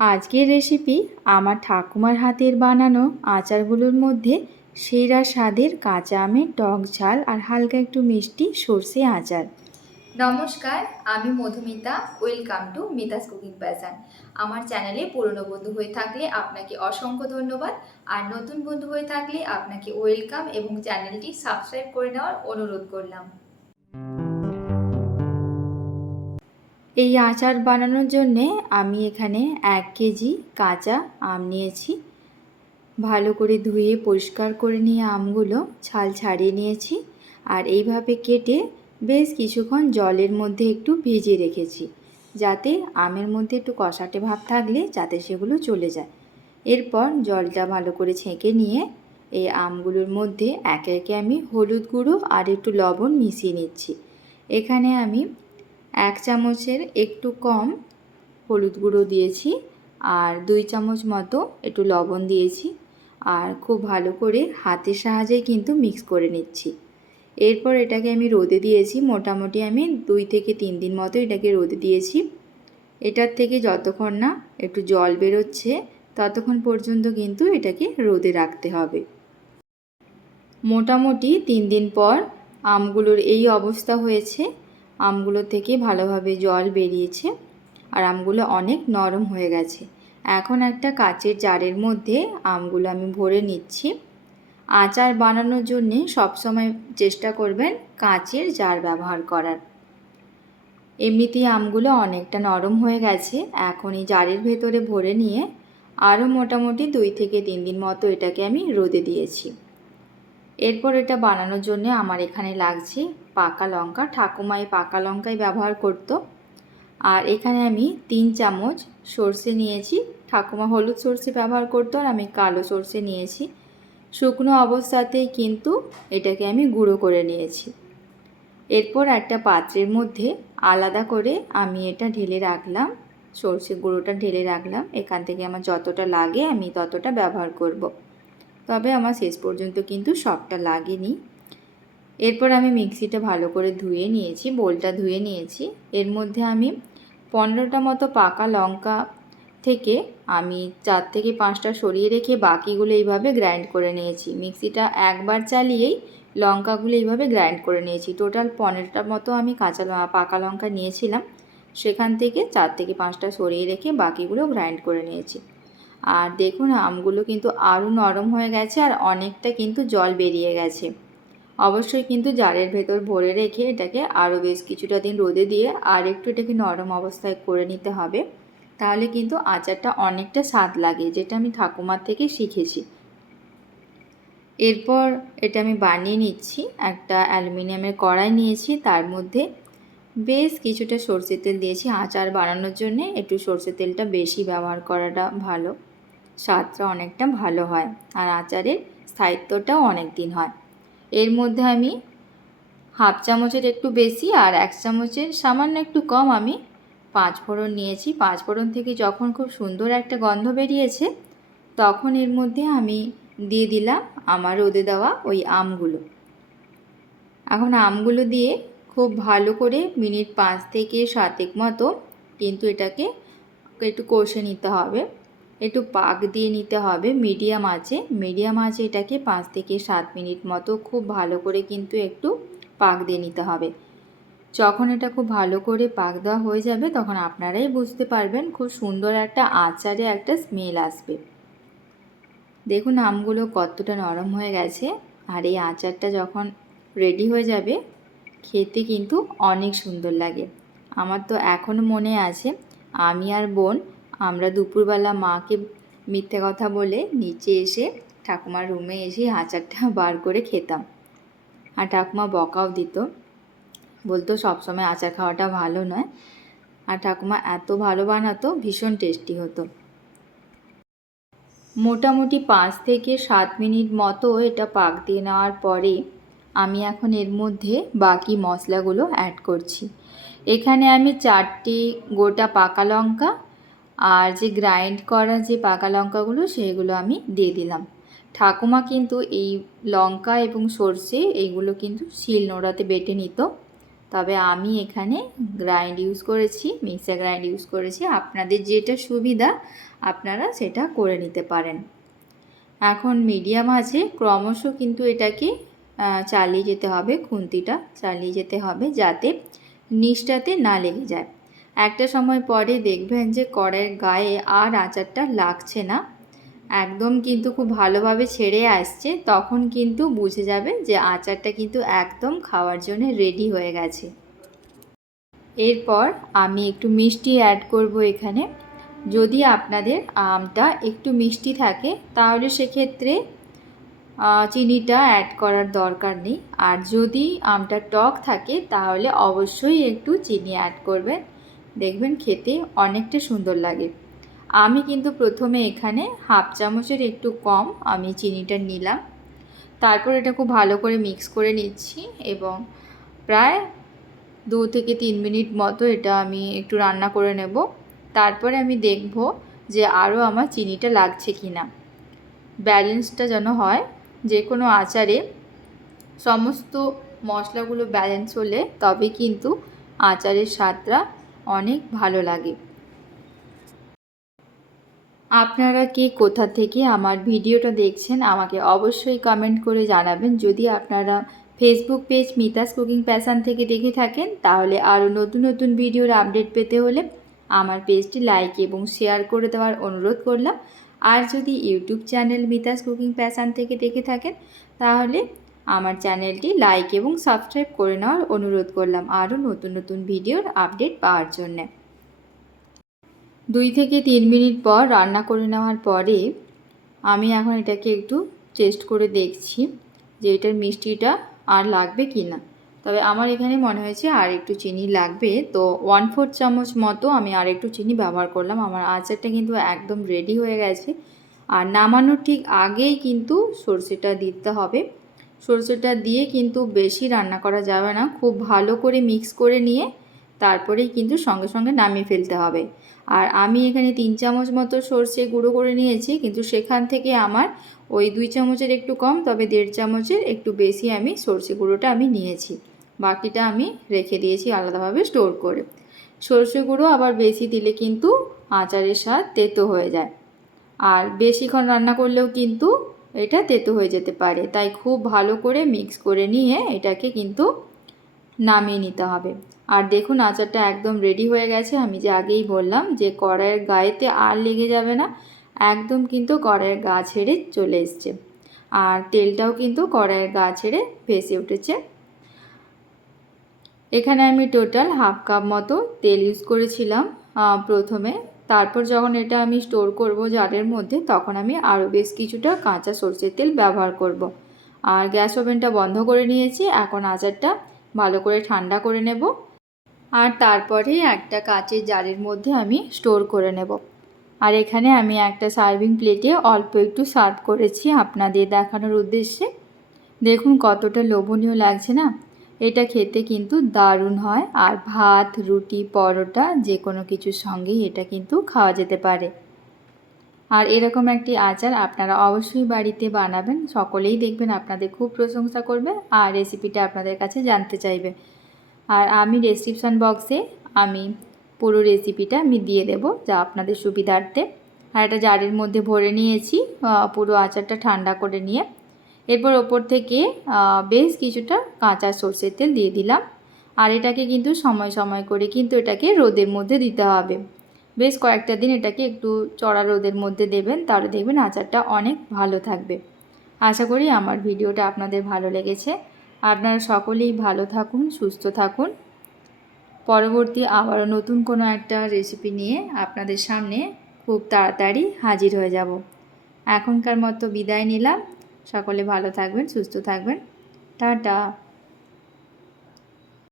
আজকের রেসিপি আমার ঠাকুমার হাতের বানানো আচারগুলোর মধ্যে সেরা স্বাদের কাঁচা আমের টক ঝাল আর হালকা একটু মিষ্টি সর্ষে আচার। নমস্কার, আমি Madhumita. Welcome to Mita's cooking passion. আমার চ্যানেলে পুরনো বন্ধু হয়ে থাকলে আপনাকে অসংখ্য ধন্যবাদ, আর নতুন বন্ধু হয়ে থাকলে আপনাকে ওয়েলকাম এবং চ্যানেলটি সাবস্ক্রাইব করে নেওয়ার অনুরোধ করলাম। এই আচার বানানোর জন্যে আমি এখানে 1 কেজি কাঁচা আম নিয়েছি। ভালো করে ধুয়ে পরিষ্কার করে নিয়ে আমগুলো ছাল ছাড়িয়ে নিয়েছি, আর এইভাবে কেটে বেশ কিছুক্ষণ জলের মধ্যে একটু ভিজিয়ে রেখেছি, যাতে আমের মধ্যে একটু কষাটে ভাব থাকলে যাতে সেগুলো চলে যায়। এরপর জলটা ভালো করে ছেঁকে নিয়ে এই আমগুলোর মধ্যে একে একে আমি হলুদ গুঁড়ো আর একটু লবণ মিশিয়ে নিচ্ছি। এখানে আমি 1 চামচের একটু কম হলুদ গুঁড়ো দিয়েছি, আর 2 চামচ মতো একটু লবণ দিয়েছি, আর খুব ভালো করে হাতের সাহায্যে কিন্তু মিক্স করে নিচ্ছি। এরপর এটাকে আমি রোদে দিয়েছি, মোটামুটি আমি 2 থেকে 3 দিন মতো এটাকে রোদে দিয়েছি। এটার থেকে যতক্ষণ না একটু জল বেরোচ্ছে ততক্ষণ পর্যন্ত কিন্তু এটাকে রোদে রাখতে হবে। মোটামুটি 3 দিন পর আমগুলোর এই অবস্থা হয়েছে। আমগুলো থেকে ভালোভাবে জল বেরিয়েছে আর আমগুলো অনেক নরম হয়ে গেছে। এখন একটা কাচের জারের মধ্যে আমগুলো আমি ভরে নিচ্ছি। আচার বানানোর জন্যে সবসময় চেষ্টা করবেন কাচের জার ব্যবহার করার। এমনিতেই আমগুলো অনেকটা নরম হয়ে গেছে। এখন এই জারের ভেতরে ভরে নিয়ে আরও মোটামুটি 2 থেকে 3 দিন মতো এটাকে আমি রোদে দিয়েছি। এরপর এটা বানানোর জন্য আমার এখানে লাগছে পাকা লঙ্কা। ঠাকুমা এই পাকা লঙ্কাই ব্যবহার করতো। আর এখানে আমি 3 চামচ সর্ষে নিয়েছি। ঠাকুমা হলুদ সর্ষে ব্যবহার করতো আর আমি কালো সর্ষে নিয়েছি। শুকনো অবস্থাতেই কিন্তু এটাকে আমি গুঁড়ো করে নিয়েছি। এরপর একটা পাত্রের মধ্যে আলাদা করে আমি এটা ঢেলে রাখলাম, সর্ষে গুঁড়োটা ঢেলে রাখলাম। এখান থেকে আমার যতটা লাগে আমি ততটা ব্যবহার করব। তবে আমার শেষ পর্যন্ত কিন্তু সবটা লাগেনি। এরপর আমি মিক্সিটা ভালো করে ধুয়ে নিয়েছি, বোলটা ধুয়ে নিয়েছি। এর মধ্যে আমি 15টা মতো পাকা লঙ্কা থেকে আমি 4 থেকে 5টা সরিয়ে রেখে বাকিগুলো এইভাবে গ্রাইন্ড করে নিয়েছি। মিক্সিটা একবার চালিয়েই লঙ্কাগুলো এইভাবে গ্রাইন্ড করে নিয়েছি। টোটাল 15টা মতো আমি পাকা লঙ্কা নিয়েছিলাম, সেখান থেকে 4 থেকে 5টা সরিয়ে রেখে বাকিগুলো গ্রাইন্ড করে নিয়েছি। আর দেখুন আমগুলো কিন্তু আরও নরম হয়ে গেছে আর অনেকটা কিন্তু জল বেরিয়ে গেছে। অবশ্যই কিন্তু জারের ভেতর ভরে রেখে এটাকে আরও বেশ কিছুটা দিন রোদে দিয়ে আর একটু এটাকে নরম অবস্থায় করে নিতে হবে, তাহলে কিন্তু আচারটা অনেকটা স্বাদ লাগে, যেটা আমি ঠাকুমার থেকে শিখেছি। এরপর এটা আমি বানিয়ে নিচ্ছি। একটা অ্যালুমিনিয়ামের কড়াই নিয়েছি, তার মধ্যে বেশ কিছুটা সরষের তেল দিয়েছি। আচার বানানোর জন্যে একটু সরষের তেলটা বেশি ব্যবহার করাটা ভালো, স্বাদটা অনেকটা ভালো হয় আর আচারের স্থায়িত্বটাও অনেক দিন হয়। এর মধ্যে আমি 1/2 চামচের একটু বেশি আর 1 চামচের সামান্য একটু কম আমি 5 ফোড়ন নিয়েছি। 5 ফোড়ন থেকে যখন খুব সুন্দর একটা গন্ধ বেরিয়েছে তখন এর মধ্যে আমি দিয়ে দিলাম আমার রোদে দেওয়া ওই আমগুলো। এখন আমগুলো দিয়ে খুব ভালো করে মিনিট 5 থেকে 7 মতো কিন্তু এটাকে একটু কষে নিতে হবে, একটু পাক দিয়ে নিতে হবে মিডিয়াম আঁচে এটাকে 5 থেকে 7 মিনিট মতো খুব ভালো করে কিন্তু একটু পাক দিয়ে নিতে হবে। যখন এটা খুব ভালো করে পাক দেওয়া হয়ে যাবে তখন আপনারাই বুঝতে পারবেন খুব সুন্দর একটা আচারে একটা স্মেল আসবে। দেখুন আমগুলো কতটা নরম হয়ে গেছে, আর এই আচারটা যখন রেডি হয়ে যাবে খেতে কিন্তু অনেক সুন্দর লাগে। আমার তো এখনও মনে আছে, আমি আর বোন আমরা দুপুরবেলা মাকে মিথ্যে কথা বলে নিচে এসে ঠাকুমার রুমে এসে আচারটা বার করে খেতাম, আর ঠাকুমা বকাও দিত, বলতো সবসময় আচার খাওয়াটা ভালো নয়। আর ঠাকুমা এত ভালো বানাতো, ভীষণ টেস্টি হতো। মোটামুটি 5 থেকে 7 মিনিট মতো এটা পাক দিয়ে নেওয়ার পরে আমি এখন এর মধ্যে বাকি মশলাগুলো অ্যাড করছি। এখানে আমি 4টি গোটা পাকা লঙ্কা আর যে গ্রাইন্ড করা যে পাকা লঙ্কাগুলো সেগুলো আমি দিয়ে দিলাম। ঠাকুমা কিন্তু এই লঙ্কা এবং সর্ষে এইগুলো কিন্তু শিলনোড়াতে বেটে নিত, তবে আমি এখানে গ্রাইন্ড ইউজ করেছি, মিক্সার গ্রাইন্ড ইউজ করেছি। আপনাদের যেটা সুবিধা আপনারা সেটা করে নিতে পারেন। এখন মিডিয়াম আছে ক্রমশ কিন্তু এটাকে চালিয়ে যেতে হবে, খুন্তিটা চালিয়ে যেতে হবে যাতে নিচটাতে না লেগে যায়। একটা সময় পরে দেখবেন যে কড়াইয়ের গায়ে আর আচারটা লাগছে না, একদম কিন্তু খুব ভালোভাবে ছেড়ে আসছে। তখন কিন্তু বুঝে যাবে যে আচারটা কিন্তু একদম খাওয়ার জন্য রেডি হয়ে গেছে। এরপর আমি একটু মিষ্টি অ্যাড করব এখানে। যদি আপনাদের আমটা একটু মিষ্টি থাকে তাহলে সেক্ষেত্রে চিনিটা অ্যাড করার দরকার নেই। আর যদি আমটা টক থাকে তাহলে অবশ্যই একটু চিনি অ্যাড করবেন, দেখবেন খেতে অনেকটা সুন্দর লাগে। আমি কিন্তু প্রথমে এখানে হাফ চামচের একটু কম আমি চিনিটা নিলাম। তারপর এটা খুব ভালো করে মিক্স করে নিচ্ছি এবং প্রায় 2 থেকে 3 মিনিট মতো এটা আমি একটু রান্না করে নেব। তারপরে আমি দেখব যে আরও আমার চিনিটা লাগছে কি না। ব্যালেন্সটা যেন হয়, যে কোনো আচারে সমস্ত মশলাগুলো ব্যালেন্স হলে তবে কিন্তু আচারের স্বাদটা অনেক ভালো লাগে। আপনারা কে কোথা থেকে আমার ভিডিওটা দেখছেন আমাকে অবশ্যই কমেন্ট করে জানাবেন। যদি আপনারা Facebook page Mita's cooking passion থেকে দেখে থাকেন তাহলে আরও নতুন নতুন ভিডিওর আপডেট পেতে হলে আমার পেজটি লাইক এবং শেয়ার করে দেওয়ার অনুরোধ করলাম। আর যদি YouTube channel Mita's cooking passion থেকে দেখে থাকেন তাহলে আমার চ্যানেলটি লাইক এবং সাবস্ক্রাইব করে নেওয়ার অনুরোধ করলাম আরও নতুন নতুন ভিডিওর আপডেট পাওয়ার জন্যে। 2 থেকে 3 মিনিট পর রান্না করে নেওয়ার পরে আমি এখন এটাকে একটু টেস্ট করে দেখছি যে এটার মিষ্টিটা আর লাগবে কি না। তবে আমার এখানে মনে হয়েছে আর একটু চিনি লাগবে, তো 1/4 চামচ মতো আমি আর একটু চিনি ব্যবহার করলাম। আমার আচারটা কিন্তু একদম রেডি হয়ে গেছে। আর নামানোর ঠিক আগেই কিন্তু সরষেটা দিতে হবে। সরষেটা দিয়ে কিন্তু বেশি রান্না করা যাবে না, খুব ভালো করে মিক্স করে নিয়ে তারপরেই কিন্তু সঙ্গে সঙ্গে নামিয়ে ফেলতে হবে। আর আমি এখানে 3 চামচ মতো সরষে গুঁড়ো করে নিয়েছি, কিন্তু সেখান থেকে আমার ওই 2 চামচের একটু কম তবে 1.5 চামচের একটু বেশি আমি সরষে গুঁড়োটা আমি নিয়েছি। বাকিটা আমি রেখে দিয়েছি আলাদাভাবে স্টোর করে। সরষে গুঁড়ো আবার বেশি দিলে কিন্তু আচারের স্বাদ তেতো হয়ে যায়, আর বেশিক্ষণ রান্না করলেও কিন্তু এটা তেতো হয়ে যেতে পারে। তাই খুব ভালো করে মিক্স করে নিয়ে এটাকে কিন্তু নামিয়ে নিতে হবে। আর দেখুন আচারটা একদম রেডি হয়ে গেছে। আমি যে আগেই বললাম যে কড়াইয়ের গায়েতে আর লেগে যাবে না, একদম কিন্তু কড়াইয়ের গা ছেড়ে চলে এসছে। আর তেলটাও কিন্তু কড়াইয়ের গা ছেড়ে ভেসে উঠেছে। এখানে আমি টোটাল হাফ কাপ মতো তেল ইউজ করেছিলাম প্রথমে। তারপর যখন এটা আমি স্টোর করব জারের মধ্যে তখন আমি আরও বেশ কিছুটা কাঁচা সরষের তেল ব্যবহার করব। আর গ্যাস ওভেনটা বন্ধ করে নিয়েছি। এখন আচারটা ভালো করে ঠান্ডা করে নেব আর তারপরে একটা কাচের জারের মধ্যে আমি স্টোর করে নেব। আর এখানে আমি একটা সার্ভিং প্লেটে অল্প একটু সার্ভ করেছি আপনাদের দেখানোর উদ্দেশ্যে। দেখুন কতটা লোভনীয় লাগছে না। এটা খেতে কিন্তু দারুণ হয়, আর ভাত, রুটি, পরোটা যে কোনো কিছুর সঙ্গেই এটা কিন্তু খাওয়া যেতে পারে। আর এরকম একটি আচার আপনারা অবশ্যই বাড়িতে বানাবেন, সকলেই দেখবেন আপনাদের খুব প্রশংসা করবে আর রেসিপিটা আপনাদের কাছে জানতে চাইবে। আর আমি ডেসক্রিপশান বক্সে আমি পুরো রেসিপিটা আমি দিয়ে দেব যা আপনাদের সুবিধার্থে। আর একটা জারের মধ্যে ভরে নিয়েছি পুরো আচারটা ঠান্ডা করে নিয়ে। এরপর ওপর থেকে বেশ কিছুটা কাঁচা সরষের তেল দিয়ে দিলাম। আর এটাকে কিন্তু সময় সময় করে কিন্তু এটাকে রোদের মধ্যে দিতে হবে। বেশ কয়েকটা দিন এটাকে একটু চড়া রোদের মধ্যে দেবেন, তাহলে দেখবেন আচারটা অনেক ভালো থাকবে। আশা করি আমার ভিডিওটা আপনাদের ভালো লেগেছে। আপনারা সকলেই ভালো থাকুন, সুস্থ থাকুন। পরবর্তী আবারও নতুন কোনো একটা রেসিপি নিয়ে আপনাদের সামনে খুব তাড়াতাড়ি হাজির হয়ে যাব। এখনকার মতো বিদায় নিলাম। সকলে ভালো থাকবেন, সুস্থ থাকবেন। টাটা।